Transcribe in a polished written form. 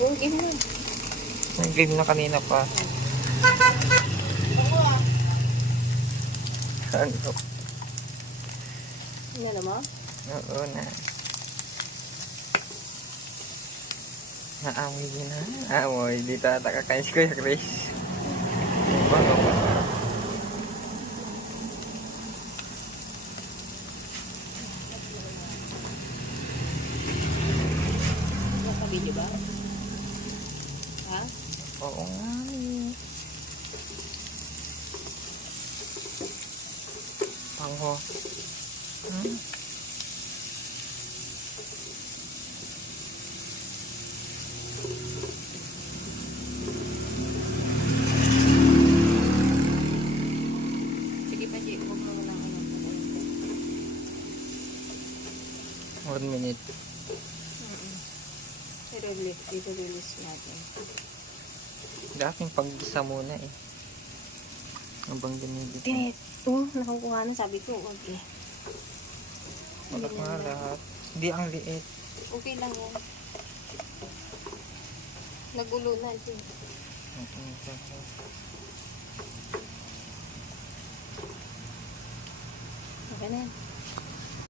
Yung game na. May game na kanina pa. Ano? Ano mo? Oo na. Naamoy din na. Amoy. Dito ata kakain si Kuya Chris. Bago pa. Nakabi, di ba? Ha? Oo nga eh. Pango. Hmm? Sige pa, Jay. Huwag mo lang ano. 1 minute. I-release natin. Dating paggisa muna eh. Habang dinidito. Ito, nakukuha na. Sabi ko, okay. Wala Hindi nga na- lahat. Hindi ang liit. Okay lang yan. Nagulo na, Jay. Okay na yan.